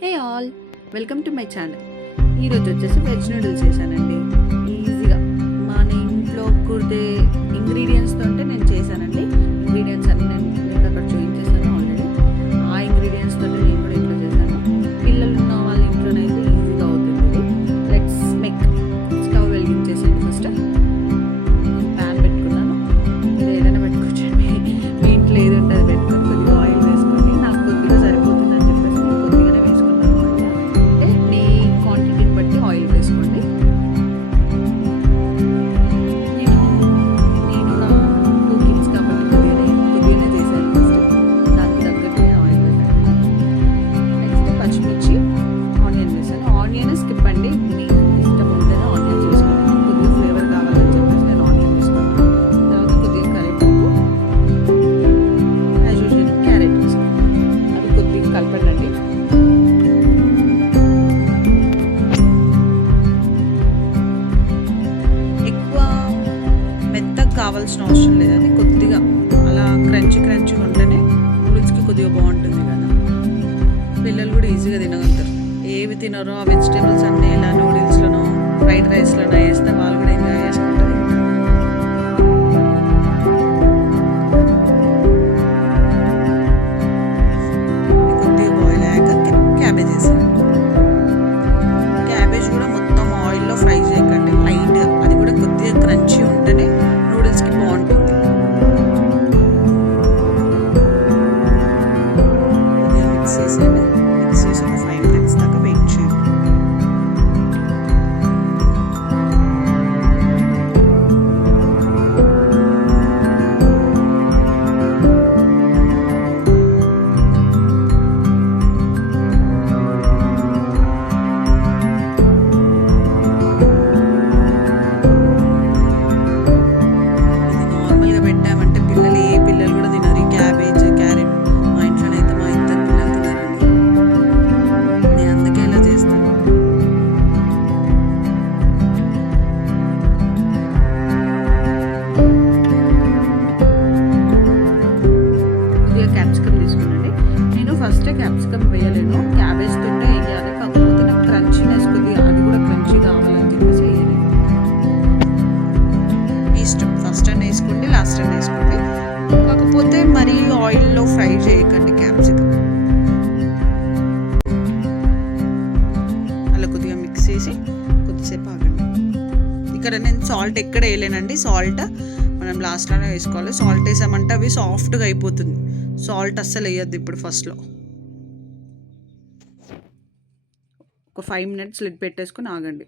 Hey all, welcome to my channel. ఈరోజు వచ్చేసి veg noodles చేశానండి. ఈజీగా మన ఇంట్లో కుడితే ఇంగ్రీడియంట్స్తో ఉంటే నేను చేశానండి. ఇంగ్రీడియంట్స్ అన్ని నేను మీకు అక్కడ చూపించేసాను ఆల్రెడీ. ఆ ఇంగ్రీడియంట్స్తో నేను కూడా ఇంట్లో చేశాను. పిల్లలు ఉన్న వాళ్ళ ఇంట్లోనైతే ఈజీగా అవుతుంది. Let's make. స్టవ్ వెలిగించేసాను. ఫస్ట్ ప్యాన్ పెట్టుకున్నాను. మీరు ఏదైనా పెట్టుకోవచ్చండి, మీ ఇంట్లో ఏది ఉంటుంది పెట్టుకొని కొద్దిగా ఆయిల్ వేసుకొని, నాకు కొద్దిగా సరిపోతుందని చెప్పేసి నేను కొద్దిగానే వేసుకున్నాను అనమాట. అంటే మీ క్వాంటిటీని బట్టి ఆయిల్ వేసుకోండి. నేను నా 2 కిడ్స్ కాబట్టి కొద్దిగానే చేశాను. ఫస్ట్ దానికి తగ్గట్టు నేను ఆయిల్ వేసాను. నెక్స్ట్ పచ్చిమిర్చి, ఆనియన్ వేసాను. ఆనియన్ స్కిప్ అండి, మీకు ఇష్టం ఉంటేనే ఆనియన్స్ వేసుకోండి. నాకు కొద్దిగా ఫ్లేవర్ కావాలని చెప్పేసి నేను ఆనియన్ వేసుకున్నాను. తర్వాత కొద్దిగా కరివేపాకు, యాజ్ యూజువల్ క్యారెట్ వేసుకున్నాను. అవి కొద్దిగా కలపండి. ఎక్కువ మెత్తగా కావాల్సిన అవసరం లేదండి. కొద్దిగా అలా క్రంచీగా ఉంటేనే నూడిల్స్కి కొద్దిగా బాగుంటుంది కదా. పిల్లలు కూడా ఈజీగా తినగలుగుతారు. ఏవి తినరో ఆ వెజిటేబుల్స్ అన్నీ ఇలా నూడిల్స్లోనో ఫ్రైడ్ రైస్లోనో వేస్తే వాళ్ళు కూడా ఎంజాయ్ చేసుకుంటారు. కొద్దిగా బాయిల్ అయ్యాక క్యాబేజ్ వేసాను. క్యాబేజ్ కూడా మొత్తం ఆయిల్లో ఫ్రై చేయకండి, లైట్గా. అది కూడా కొద్దిగా క్రంచీ ఉంటేనే నూడిల్స్కి బాగుంటుంది. కొద్దిగా మిక్స్ చేసేయండి. మిక్స్ చేసి ఒక 5 minutes దాకా వెయిట్ చేయండి. ఇది నార్మల్గా పెట్టామంటే ఏ పిల్లలు కూడా తినరు. ఈ క్యాబేజ్, క్యారెట్ మా ఇంట్లోనైతే మా ఇద్దరు పిల్లలు తినరండి. నేను అందుకే ఇలా చేస్తాను. కొద్దిగా క్యాప్సికమ్ తీసుకున్నాండి. నేను ఫస్టే క్యాప్సికమ్ వేయలేను, క్యాబేజ్ తోటే వేయాలి. కాకపోతే నాకు క్రంచీనెస్ కొద్దిగా, అది కూడా క్రంచీ కావాలని చెప్పేసి వేయలేదు. మీ ఇష్టం, ఫస్ట్ అని వేసుకోండి, లాస్ట్ అని వేసుకోండి. కాకపోతే మరీ ఆయిల్లో ఫ్రై చేయకండి క్యాప్సికమ్. అలా కొద్దిగా మిక్స్ చేసి కొద్దిసేపు ఆగండి. ఇక్కడ నేను సాల్ట్ ఎక్కడ వేయలేనండి. సాల్ట్ మనం లాస్ట్లోనే వేసుకోవాలి. సాల్ట్ వేసామంటే అవి సాఫ్ట్గా అయిపోతుంది. సాల్ట్ అస్సలు వేయద్దు ఇప్పుడు ఫస్ట్లో. ఒక 5 minutes లిడ్ పెట్టేసుకొని ఆగండి.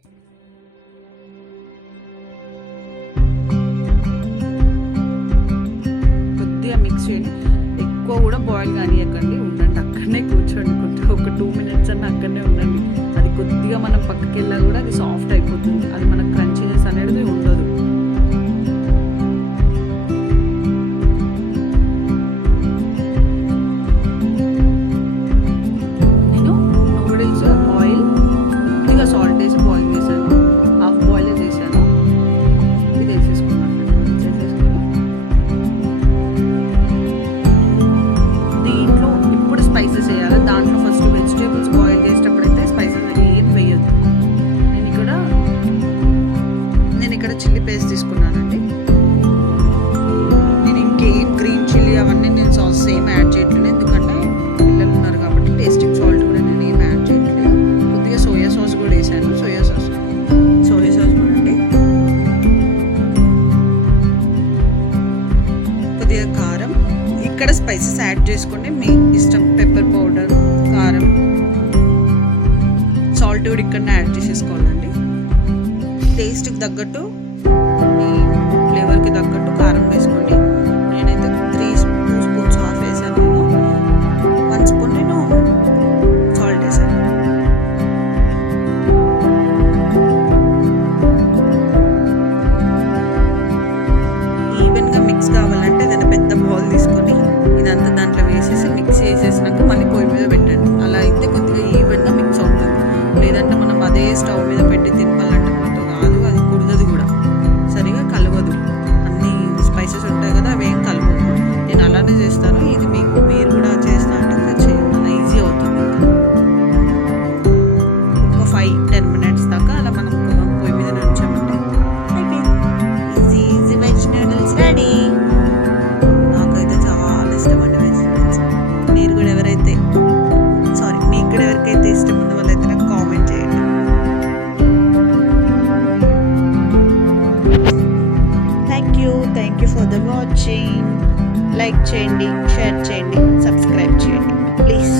కొద్దిగా మిక్స్ చేయండి. ఎక్కువ కూడా బాయిల్ కానియకండి, ఉండండి అక్కడనే కూర్చోండి. కొద్దిగా ఒక 2 minutes అన్న అక్కడనే ఉండండి. అది కొద్దిగా మనం పక్కకి వెళ్ళా కూడా అది సాఫ్ట్ అయిపోతుంది. అది మనకు క్రంచీనెస్ అనేది ఉండదు. నేను నూడిల్స్ ఆయిల్ కొద్దిగా సాల్ట్ వేసి బాయిల్ చేశాను. హాఫ్ బాయిల్ చేశాను. ఇది వేసేసుకున్నాను. చేసేసుకుని దీంట్లో ఇప్పుడు స్పైసెస్ వేయాలి. దాంట్లో ఫస్ట్ వెజిటేబుల్స్ బాయిల్ చేసేటప్పుడు అయితే స్పైసెస్ ఏం వేయద్దు. నేను ఇక్కడ చిల్లీ పేస్ట్ తీసుకున్నానండి. నేను ఇంకేం గ్రీన్ చిల్లీ అవన్నీ నేను సాస్ ఏం యాడ్ చేయట్లేదు, ఎందుకంటే పిల్లలు ఉన్నారు కాబట్టి. టేస్టింగ్ సాల్ట్ కూడా నేను ఏం యాడ్ చేయట్లేదు. కొద్దిగా సోయా సాస్ కూడా వేసాను. సోయా సాస్ కూడా అండి. కొద్దిగా కారం. ఇక్కడ స్పైసెస్ యాడ్ చేసుకోండి, మీ ఇష్టం. పెప్పర్ పౌడర్, కారం, సాల్ట్ కూడా ఇక్కడనే యాడ్ చేసేసుకోవాలండి. టేస్ట్కి తగ్గట్టు, మీ ఫ్లేవర్కి తగ్గట్టు కారం వేసుకోండి. నేనైతే 2 స్పూన్స్ హాఫ్ వేసాను. నేను 1 స్పూన్ నేను సాల్ట్ వేసాను. ఈవెన్గా మిక్స్ కావాలంటే ఏదైనా పెద్ద బౌల్ తీసుకొని ఇదంతా దాంట్లో వేసేసి మిక్స్ చేసేసినాక మళ్ళీ పొయ్యి మీద పెట్టండి. అలా అయితే కొద్దిగా ఈవెన్గా మిక్స్ అవుతుంది. లేదంటే మనం అదే స్టవ్ మీద పెట్టి తిప్పాలంటే మనతో కాదు, అది కుడదది కూడా, సరిగా కలవదు. అన్ని spices thank you for the watching. Like చేయండి, షేర్ చేయండి, సబ్స్క్రైబ్ చేయండి ప్లీజ్.